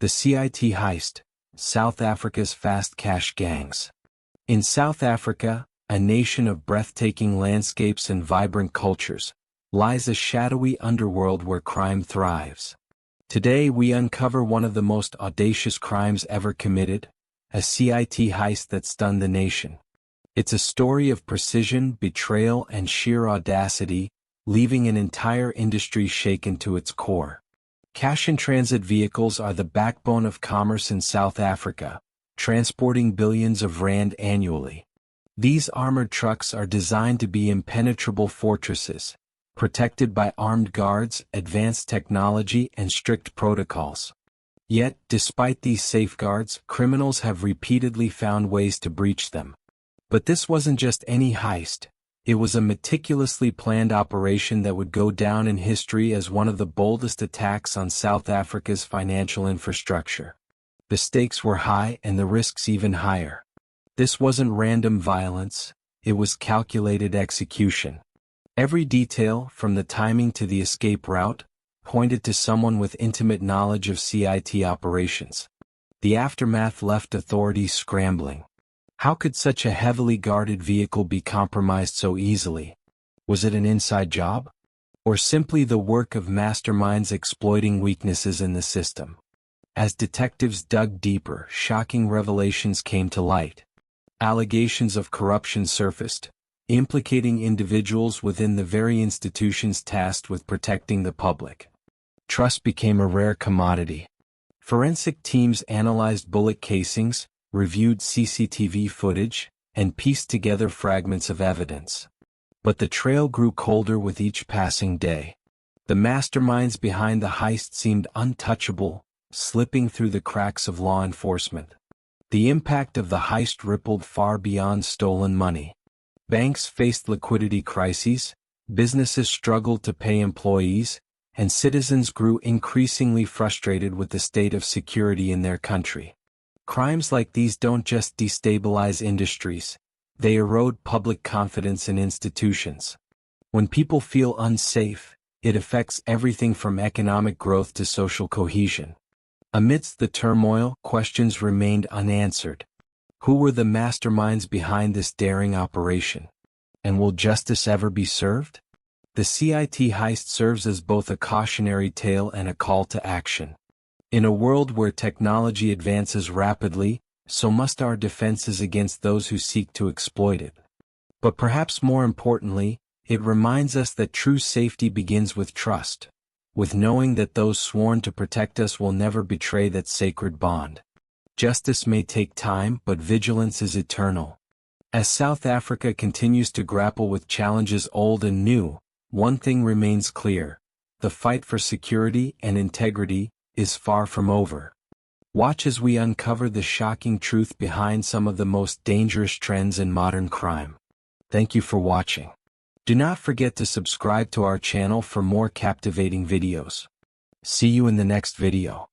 The CIT Heist, South Africa's fast cash gangs. In South Africa, a nation of breathtaking landscapes and vibrant cultures, lies a shadowy underworld where crime thrives. Today we uncover one of the most audacious crimes ever committed, a CIT heist that stunned the nation. It's a story of precision, betrayal, and sheer audacity, leaving an entire industry shaken to its core. Cash-in-transit vehicles are the backbone of commerce in South Africa, transporting billions of rand annually. These armored trucks are designed to be impenetrable fortresses, protected by armed guards, advanced technology, and strict protocols. Yet, despite these safeguards, criminals have repeatedly found ways to breach them. But this wasn't just any heist. It was a meticulously planned operation that would go down in history as one of the boldest attacks on South Africa's financial infrastructure. The stakes were high and the risks even higher. This wasn't random violence, it was calculated execution. Every detail, from the timing to the escape route, pointed to someone with intimate knowledge of CIT operations. The aftermath left authorities scrambling. How could such a heavily guarded vehicle be compromised so easily? Was it an inside job? Or simply the work of masterminds exploiting weaknesses in the system? As detectives dug deeper, shocking revelations came to light. Allegations of corruption surfaced, implicating individuals within the very institutions tasked with protecting the public. Trust became a rare commodity. Forensic teams analyzed bullet casings, reviewed CCTV footage, and pieced together fragments of evidence. But the trail grew colder with each passing day. The masterminds behind the heist seemed untouchable, slipping through the cracks of law enforcement. The impact of the heist rippled far beyond stolen money. Banks faced liquidity crises, businesses struggled to pay employees, and citizens grew increasingly frustrated with the state of security in their country. Crimes like these don't just destabilize industries, they erode public confidence in institutions. When people feel unsafe, it affects everything from economic growth to social cohesion. Amidst the turmoil, questions remained unanswered. Who were the masterminds behind this daring operation? And will justice ever be served? The CIT heist serves as both a cautionary tale and a call to action. In a world where technology advances rapidly, so must our defenses against those who seek to exploit it. But perhaps more importantly, it reminds us that true safety begins with trust, with knowing that those sworn to protect us will never betray that sacred bond. Justice may take time, but vigilance is eternal. As South Africa continues to grapple with challenges old and new, one thing remains clear: the fight for security and integrity is far from over. Watch as we uncover the shocking truth behind some of the most dangerous trends in modern crime. Thank you for watching. Do not forget to subscribe to our channel for more captivating videos. See you in the next video.